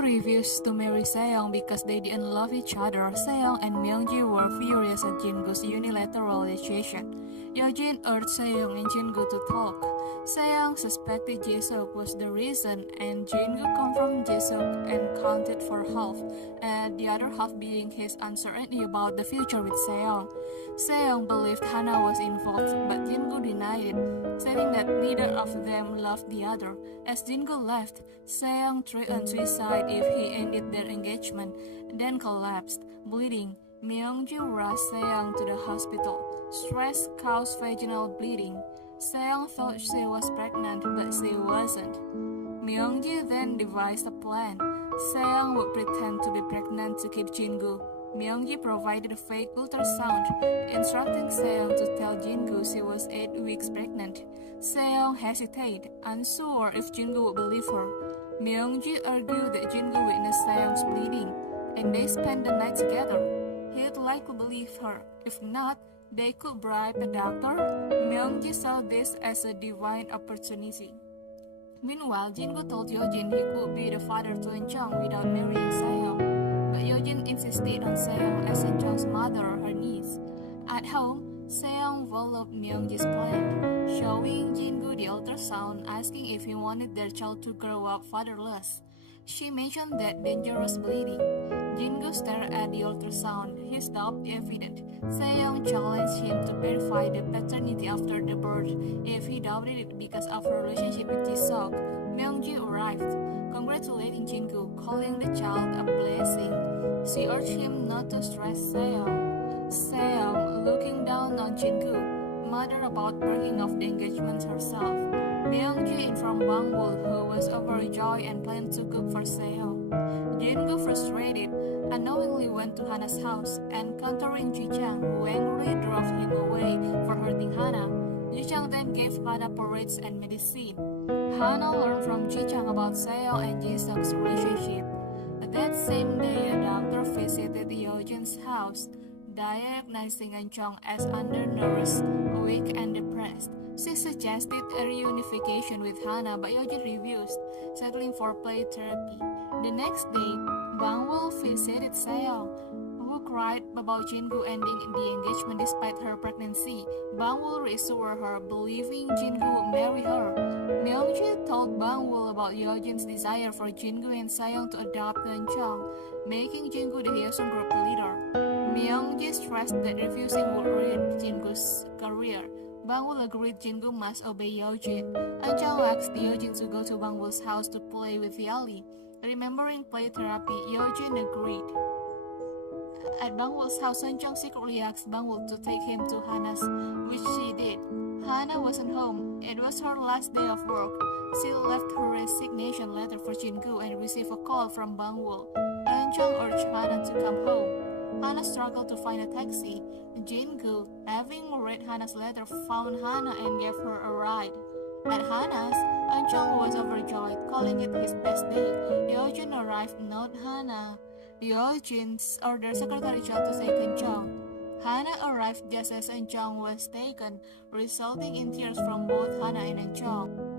Jingu refused to marry Seong because they didn't love each other. Seong and Myungji were furious at Jingu's unilateral decision. Yeojin urged Seong and Jingu to talk. Seong suspected Jisuk was the reason, and Jingu confronted Jisuk and counted for half, and the other half being his uncertainty about the future with Seong. Seong believed Hana was involved, but Jingu denied it, stating that neither of them loved the other. As Jingu left, Seong threatened suicide if he ended their engagement, then collapsed, bleeding. Myungji rushed Seong to the hospital. Stress caused vaginal bleeding. Seong thought she was pregnant, but she wasn't. Myungji then devised a plan. Seong would pretend to be pregnant to keep Jingu. Myungji provided a fake ultrasound, instructing Seong to tell Jingu she was 8 weeks pregnant. Seong hesitated, unsure if Jingu would believe her. Myungji argued that Jingu witnessed Seong's bleeding, and they spent the night together. He'd likely believe her. If not, they could bribe a doctor. Myungji saw this as a divine opportunity. Meanwhile, Jingu told Yeojin he could be the father to Eunjung without marrying Seong, but Yeojin insisted on Seong as Eunjung's mother, her niece. At home, Seong followed Myungji's plan, showing Jingu the ultrasound, asking if he wanted their child to grow up fatherless. She mentioned that dangerous bleeding. Jingu stared at the ultrasound, his doubt evident. Seong challenged him to verify the paternity after the birth if he doubted it because of her relationship with Jisuk. Myungji arrived, congratulating Jingu, calling the child a blessing. She urged him not to stress Seong. Seong, looking down on Jingu, muttered about breaking off the engagement herself. Myungji informed Bangwoo, who was overjoyed and planned to cook for Seong. Jingu, frustrated, unknowingly went to Hana's house, encountering Ji-chang, who angrily drove him away for hurting Hana. Ji-chang then gave Hana porridge and medicine. Hana learned from Ji-chang about Seong and Jisuk's relationship. That same day, a doctor visited Yeojin's house, diagnosing Eunjung as undernourished, weak, and depressed. She suggested a reunification with Hana, but Yeojin refused, settling for play therapy. The next day, Bangwoo visited Seong, who cried about Jingu ending the engagement despite her pregnancy. Bangwoo reassured her, believing Jingu would marry her. Myungji told Bangwoo about Yeojin's desire for Jingu and Seong to adopt Eunjung, making Jingu the Hyosung group leader. Myungji stressed that refusing would ruin Jingu's career. Bangwoo agreed Jingu must obey Yeojin. Eunjung asked Yeojin to go to Bangwoo's house to play with Yali. Remembering play therapy, Yeojin agreed. At Bangwoo's house, Eunjung secretly asked Bangwoo to take him to Hana's, which she did. Hana wasn't home. It was her last day of work. She left her resignation letter for Jingu and received a call from Bangwoo. Eunjung urged Hana to come home. Hana struggled to find a taxi. Jingu, having read Hana's letter, found Hana and gave her a ride. At Hana's, Eunjung was overjoyed, calling it his best day. Yeojin arrived, not Hana. Yeojin ordered Secretary Cho to take Eunjung. Hana arrived just as Eunjung was taken, resulting in tears from both Hana and Eunjung.